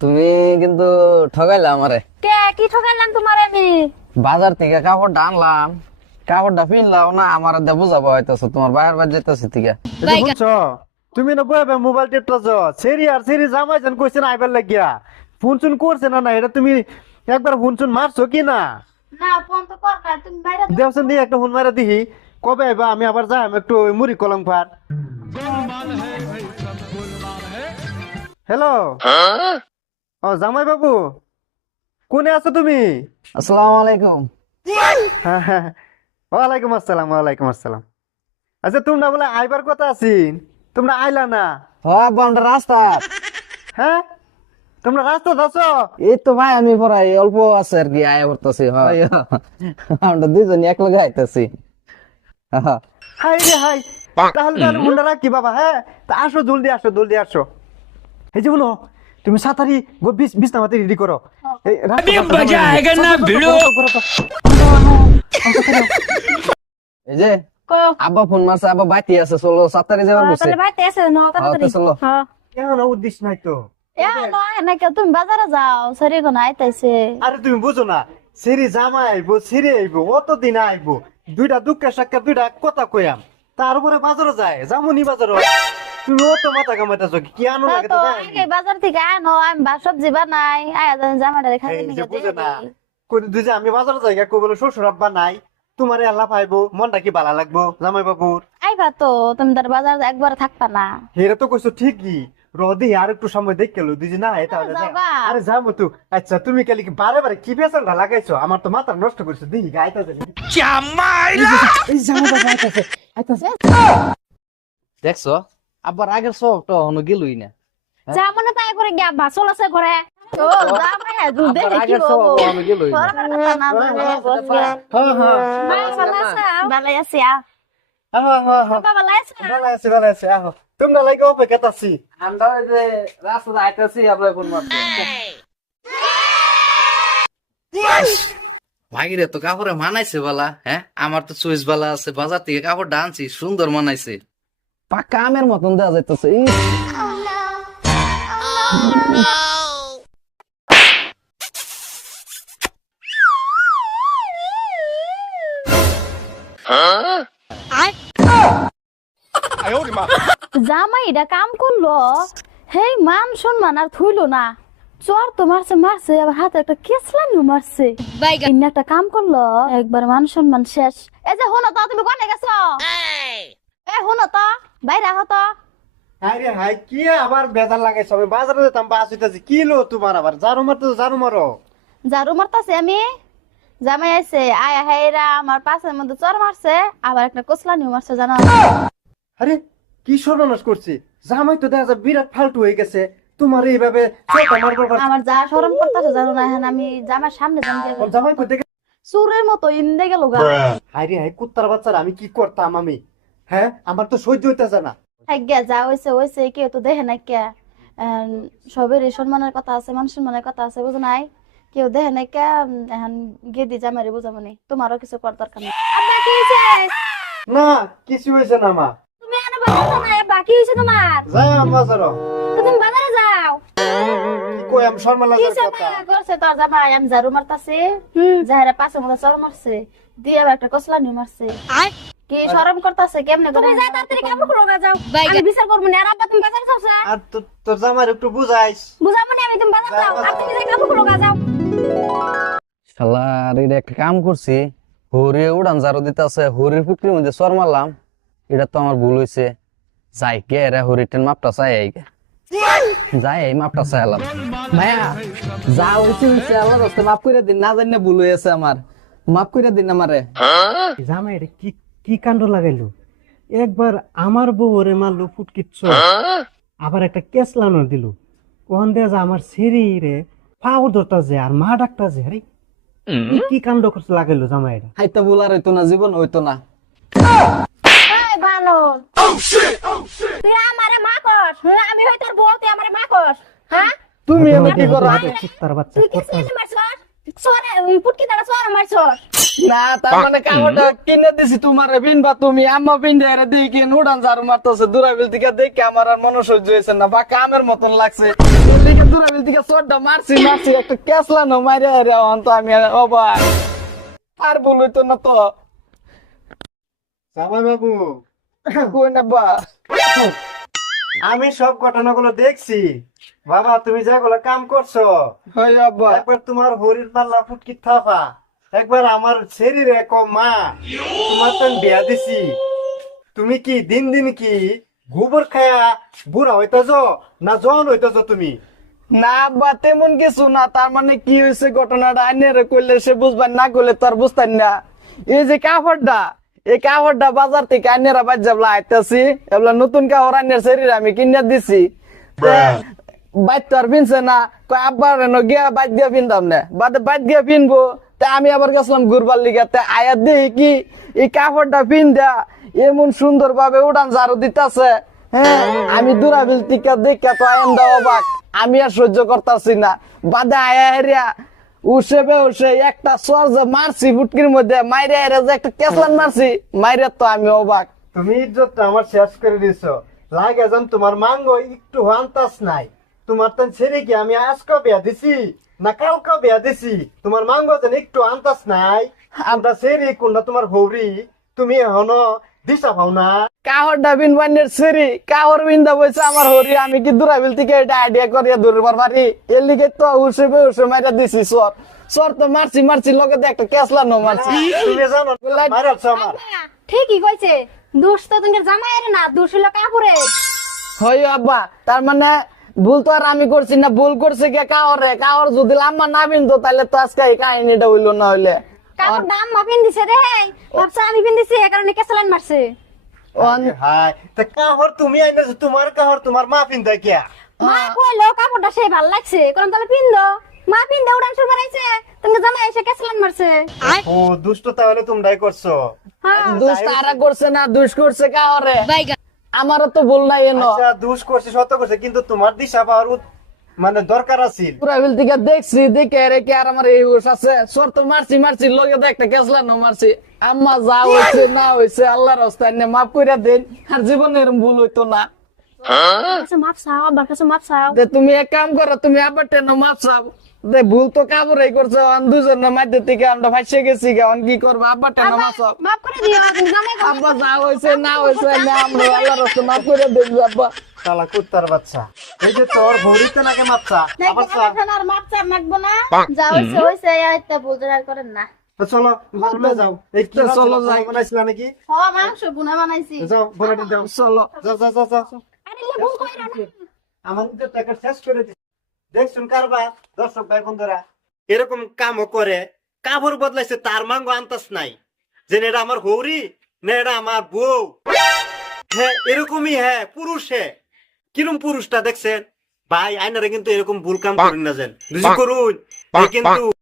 তুমি কিন্তু ঠগাইলা আমারে। কে কি ঠকাইলাম তোমার আমি? বাজার থেকে কাপড়টা আনলাম কাপড়টা ফিরলাম না আমার দে বুঝাবো হয়তো তোমার বাইরের বাড়ি যেতেছি থেকে বুঝছ তুমি না বইবে মোবাইল টেপটাছ সেরি আর সেরি জামাই জান কইছেন আইবার লাগিয়া। ফোন চুন করছে না না এটা তুমি একবার ফোন চুন মারছো কি না? না ফোন তো কর না তুমি বাইরে দেবসন দিয়ে একটা ফোন মারা দিহি কবে আইবা আমি আবার যাই একটু ওই মুড়ি কলম ফার। হ্যালো? ও জামাই বাবু কোনে আছো তুমি? আসসালামু আলাইকুম। হ্যাঁ, হ্যাঁ, হ্যাঁ। ওয়ালাইকুম আসসালাম ওয়ালাইকুম আসসালাম। আচ্ছা তোমরা বলে আইবার কথা আছিন তোমরা আইলা না? হ আব্বা আমরা রাস্তা। হ্যাঁ? তোমরা রাস্তা আছো এই তো ভাই আমি পড়াই অল্প আছে আর কি আয়া করতেছি হয় আমরা দুজনই এক লগে আইতেছি। হাই রে হাই তাহলে তাহলে মুন্ডা রাখি বাবা হ্যাঁ? তা আসো জলদি আসো জলদি আসো। এই যে বলো তুমি সাতারি গো বিশ বিশ নামাতে রেডি করো। এই যে কো? আব্বা ফোন মারছে আব্বা বাইতে আছে চলো সাতারি যাবার বসে। তাহলে বাইতে এসে ন তাড়াতাড়ি। চলো। হ্যাঁ কেন উদ্দেশ্য নাই তো? তুমি বাজারে যাও সরি কোন আইতাইছে। আরে তুমি বুঝো না সিরি জামা আইবো সিরি আইবো অত দিন আইবো। দুইটা দুঃখের সাক্ষাৎ দুইটা কথা কইয়াম। তারপরে বাজারে যায় যামুনি বাজার তুমি অত মাথা কামাইতেছ কি আনো লাগে তো তো যাই আগে বাজার থেকে আনো? আমি বা সবজি বানাই। আয়া জানি জামাটা রেখা এই বুঝে না কোন দুই যে আমি বাজারে যাই কই বলে শ্বশুর আব্বা নাই তোমারে আল্লাহ পাইবো মনটা কি ভালো লাগবো জামাই বাবুর? আইবা তো তুমি তার বাজার একবার থাকবা না। হেরে তো কইছো ঠিকই রদি আর একটু সময় দেখ গেল যে না এটা আরে যাবা। তো। আচ্ছা তুমি কালি কি বারে বারে কি বেসনটা লাগাইছো? আমার তো মাথা নষ্ট করছ দিই গাইতা জানি এই জামাই বাবা আইতাছে আইতাছে। দেখছ? আব্বার আগের তো হনো গেলই না। যা মনে তাই করে গিয়া বাসল আছে ঘরে। হ্যাঁ হ্যাঁ হ্যাঁ হ্যাঁ। হ্যাঁ তোমরা লাগে অপেক্ষা আছি আমরা রাস্তা আইতেছি ভাগিরে তো কাপড়ে মানাইছে বলা হ্যাঁ? আমার তো চয়েস বালা আছে বাজার থেকে কাপড় আনছি সুন্দর মানাইছে। পাক্কা আমের মতন দেওয়া যাইতেছে জামাই এটা কাম করল? হেই মান সম্মান আর থইলো না। চর তো মারছে মারছে আবার হাতে একটা কেসলানিও মারছে। ইন্না একটা কাম করল একবার মান সম্মান শেষ। এই যে হুনো তো তুমি কোনে গেছো? এ হুনো তো বাইরে আহ তো। হাই হাই কি আবার বেজার লাগাইছো? আমি বাজারে যেতাম বাস হইতাছি। কি লো তোমার আবার? জারু মারতো জারু মারো। ঝাড়ু মারতাছি আমি? জামাই আইছে আয়া হেরা আমার পাশের মধ্যে চর মারছে আবার একটা কোসলানিও মারছে জানো? আরে কি সর্বনাশ করছি? জামাই তো দেখা যায় বিরাট ফালতু হয়ে গেছে। তোমার এইভাবে চোখটা আমার যা শরম করতেছে জানো না এখন আমি জামার সামনে জামাই কই দেখে চুরের মতো ইন্দে গেল গা। হাই রে হাই কুত্তার বাচ্চারা আমি কি করতাম আমি? হ্যাঁ আমার তো সহ্য হইতেছে না। আজ্ঞা যা হয়েছে হয়েছে কেউ তো দেখে নাই কে। এন, সবেরই সম্মানের কথা আছে মান সম্মানের কথা আছে বুঝো নাই? কেউ দেখে নাই কে এখন গিয়ে দি জামারি বুঝাবো নি তোমারও কিছু করার দরকার নেই। আব্বা কি হয়েছে না কিছু হয়েছে না মা। তুমি এনে বাজারে না আব্বা কি হয়েছে তোমার? যাই আমি বাজারও তুমি বাজারে যাও। কই আমি শর্মা কি লাগার হয়েছে কথা? মা? করছে তোর জামাই? আমি ঝাড়ু মারতাছি। পাশে মতো মারছে। দিয়ে আবার একটা কসলা নিয়ে মারছে কি শরম করতেছে? কেমনে করে তুমি যাই তাড়াতাড়ি করো গা যাও। আমি বিচার করব না। আর আব্বা তুমি বাজারে যাও আর তো- তোর জামাই একটু বুঝাইস। বুঝাবো না আমি তুমি বাজারে যাও। আর তুমি যাই করো গা যাও। শালার এটা একটা কাম করছি। হরি উড়ান জারো দিতে আছে হরির পুকুরের মধ্যে সর মারলাম। এটা তো আমার ভুল হয়েছে যাই কে রে হরিটের মাপটা চাই গে। যাই এই মাপটা চাইলাম ভাইয়া যা হয়েছে হয়েছে আল্লাহ রাস্তায় মাফ করে দিন না জানি ভুল হয়েছে আমার। মাফ করে দিন আমারে। জামাই এটা কি কি কাণ্ড লাগাইলো? একবার আমার বউ ওরে মারলো ফুটকিচ্ছ আবার একটা কেসলানো দিল। ওখান দিয়ে যে আমার সেরি রে পাও ধরতা যে আর মা ডাকতা যে আরে কি কাণ্ড করছে লাগাইলো জামাই এটা হাইতা ভুল আর হইতো না জীবন হইতো না। এই ভালো তুই আমারে মা কর হ্যাঁ, আমি হই তোর বউ তুই আমারে মা কর হ্যাঁ? তুমি এমন কি করো কুত্তার বাচ্চা তুই কি মারছস? সোরে ওই পুটকি দাঁড়া সোরে মারছস না তার মানে কামড়টা কিনে দিছি তোমার বিনবা তুমি আম্মা বিন্দে আরে দেখি উড়ান ঝাড়ু মারতেছে দূরা থেকে দেখে আমার আর মনে সহ্য হয়েছে না বা কামের মতন লাগছে। লিগে দূরাবিল থেকে চোরটা মারছি মারছি একটা কেসলা নো মারে রে অন্ত আমি আর বলুই তো না তো। জামাই বাবু। কই না বা? আমি সব ঘটনাগুলো দেখছি। বাবা তুমি যেগুলো কাম করছ। একবার তোমার হরির পাল্লা ফুটকি থাপা। একবার আমার শরীরে কো মা তোমার তো বিয়া দিছি। তুমি কি দিন দিন কি গোবর খায়া বুড়া হইতেছ না জন হইতেছ তুমি? না আব্বা তেমন কিছু না। তার মানে কি হয়েছে ঘটনাটা আইনের কইলে সে বুঝবার না করলে তার বুঝতেন না। এই যে কাপড়টা এই কাপড়টা বাজার থেকে আইনেরা বাজ যাবলা আইতাছি এবলা নতুন কাপড় আইনের শরীর আমি কিনে দিছি। বাইর তো আর পিনছে না কয় আব্বার গিয়া বাইর দিয়ে পিনতাম না। বাদে বাইর দিয়ে পিনবো তা আমি আবার গেছিলাম ঘুরবার লিগে তা আয়াত দেখি কি এই কাপড়টা পিন দেয়া এমন সুন্দর ভাবে উড়ান ঝাড়ু দিতাছে হ্যাঁ? আমি দূরাবিল টিকা দেখা তো আয়ন দাও অবাক আমি আর সহ্য করতেছি না। বাদে আয়া হেরিয়া উসে বে উসে একটা সর যে মারছি ফুটকির মধ্যে মাইরে হেরে যে একটা কেসলান মারছি মাইরে তো আমি অবাক। তুমি ইজ্জতটা আমার শেষ করে দিছো। লাগে যেন তোমার মাঙ্গো একটু হান্তাস নাই। তোমার তো ছেড়ে কি আমি আজকে বিয়া দিছি না কালকে বিয়া দিছি? তোমার মাঙ্গো যেন একটু আন্তাস নাই। কোনটা ছেড়ে কোনটা তোমার হৌরি? তুমি এখনও দিশা পাও না কাহর ডাবিন বান্নের সেরি কাহর বিন্দা বইছে আমার হরি আমি কি দূরাবিল থেকে এটা আইডিয়া করিয়া দূরবার পারি? এর লিগে তো উসে বে উসে মাইরা দিছি সর সর তো মারছি মারছি লগে একটা কেসলা নো মারছি। তুমি জানো মারাচ্ছ আমার। ঠিকই কইছে দোষ তো তোমার জামাইয়ের না দোষ হলো কাপড়ের। হয় আব্বা তার মানে ভুল তো আর আমি করছি না ভুল করছি কে কাহরে? কাহর যদি আমার না বিনতো তাহলে তো আজকে এই কাহিনীটা হইল না হইলে। কাপড় দাম মা পিন দিছে রে ভাবছা আমি পিন দিছি এই কারণে কেসালান মারছে। অন- হাই তা কাহর তুমি আইনাছো তোমার কাহর তোমার মা পিন্দা কিয়া? মা কইলো কাপড়টা সেই ভালো লাগছে কারণ তাহলে পিন দো মা পিন দে উড়ান শুরু মারাইছে তোমার জামাই এসে কেসালান মারছে। ও দুষ্ট তাহলে তোমরাই করছ। হ্যাঁ। দুষ তারা করছে না দুষ করছে কাহরে। আমারও তো ভুল নাই এনো। আচ্ছা দুষ করছে সত্য করছে কিন্তু তোমার দিশা পাওয়ার মানে দরকার আছিল পুরাবিল থেকে দেখছি দেখে রে কি আর আমার এই হুশ আছে। সর তো মারছি মারছি লগে তো একটা কেসলা নো মারছি। আম্মা যা হয়েছে না হয়েছে আল্লাহর রাস্তায় নে মাফ কইরা দেন। আর জীবনে এরম ভুল হইতো না। মাপ চাও আবার কাছে মাপ চাও। দে তুমি এক কাম করো তুমি আবার টেনো মাপ চাও। দে ভুল তো কাবুরাই করছ অন দুজন মাধ্যে থেকে আমরা ফাইসে গেছি গা অন কি করব? আবার টেনো মাপ চাও। মাপ করে দিও আব্বা যা হয়েছে না হয়েছে না আমরা আল্লাহর রাস্তায় মাফ করে দেন আব্বা। শালা কুত্তার বাচ্চা। এই যে তোর ভরিতে নাকি। আর চাপ না। যা হইছে হইছে করেন না। চলো ঘরে যাও। এই চলো চলো যাই। বানাইছিলা নাকি? হ মাংস বুনা বানাইছি। যাও বলে দাও চলো। যাও যাও যাও যাও। আরে ভুল কইরা না। আমাদের টাকা শেষ করে দিচ্ছে দেখছুন কারবা দর্শক ভাই বন্ধুরা। এরকম কামও করে কাপড় বদলাইছে তার মাঙ্গ আনতাস নাই। যে এটা আমার হৌরি না এটা আমার বউ। হ্যাঁ এরকমই হ্যাঁ পুরুষ হ্যাঁ। কিরম পুরুষটা দেখছেন? ভাই আইনারে কিন্তু এরকম ভুল কাম করেন না যেন। করুন। কিন্তু